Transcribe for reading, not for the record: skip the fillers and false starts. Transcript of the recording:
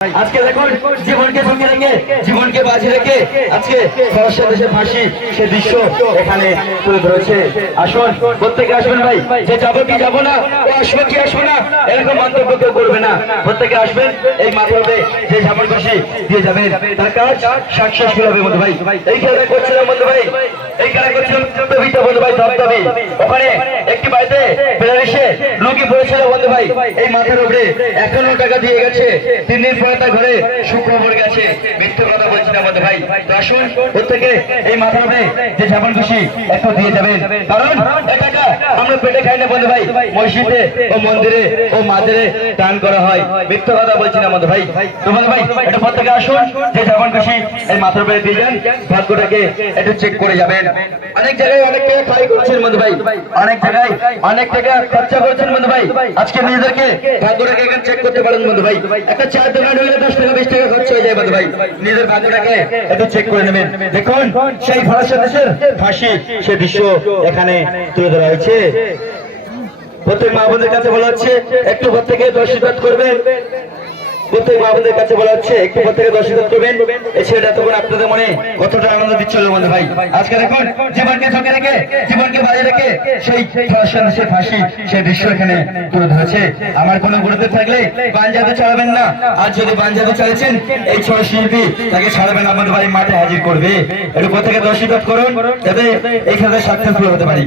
আজকে দেখুন জীবনকে সঙ্গে রেখে জীবনকে বাজি রেখে আজকে ফরাসি দেশের ফাঁসি সে দৃশ্য এখানে তুলে ধরেছে। আসুন প্রত্যেকে আসবেন ভাই, যে যাবো কি যাবো না, ও আসবো কি আসবো না এরকম মন্তব্য কেউ করবে না। প্রত্যেকে আসবেন, এই মাধ্যমে যে যাবো খুশি দিয়ে যাবেন, তার কাজ সাকসেসফুল হবে বন্ধু ভাই। এই খেলা করছিলাম বন্ধু ভাই, এই খেলা করছিলাম বন্ধু ভাই দপদপে। ওখানে একটি বাড়িতে ফেলে এসে লুকি পড়েছিল বন্ধু ভাই, এই মাথার উপরে 51 টাকা দিয়ে গেছে, 3 দিন পরে তার ঘরে সুখবর গেছে। মৃত্যুর কথা বলছি না বন্ধু ভাই। তো আসুন প্রত্যেকে এই মাথার উপরে যে যেমন খুশি একটু দিয়ে যাবেন, কারণ এই টাকা আমরা পেটে খাই না বন্ধু ভাই, মসজিদে ও মন্দিরে ও মাজারে দান করা হয়। মৃত্যুর কথা বলছি না বন্ধু ভাই। তো বন্ধু ভাই এটা প্রত্যেকে আসুন, যে যেমন খুশি এই মাথার উপরে দিয়ে যান, ভাগ্যটাকে একটু চেক করে যাবেন। অনেক জায়গায় অনেক টাকা খাই করছেন বন্ধু ভাই, অনেক জায়গায় অনেক টাকা খরচা করছেন বন্ধু ভাই। আজকে নিজেদেরকে ভাগ্যটাকে এখানে চেক করতে পারেন বন্ধু ভাই। একটা চার দোকান হলে 10 টাকা 20 টাকা খরচ হয়ে যায় বন্ধু ভাই, নিজের ভাগ্যটাকে একটু চেক করে নেবেন। দেখুন সেই ফরাসি দেশের ফাঁসি সে দৃশ্য এখানে তুলে ধরা হয়েছে। প্রত্যেক মা বোনদের কাছে বলা হচ্ছে একটু প্রত্যেকে দর্শিত করবেন, প্রত্যেক মা বোনদের কাছে বলা হচ্ছে একটু প্রত্যেকে দর্শিত করবেন। এই ছেলেটা তখন আপনাদের মনে কতটা আনন্দ দিচ্ছিল বন্ধু ভাই। আজকে দেখুন জীবনকে চোখে রেখে জীবনকে বাজে রেখে সেই ফরাসি দেশের ফাঁসি সেই দৃশ্য এখানে তুলে ধরেছে। আমার কোনো গুরুত্ব থাকলে বানজাতে ছাড়বেন না, আর যদি বানজাতে চাইছেন এই ছোট শিল্পী তাকে ছাড়বেন না বন্ধু ভাই, মাঠে হাজির করবে। একটু প্রত্যেকে দর্শিত করুন যাতে এই খেলায় সাকসেসফুল হতে পারি।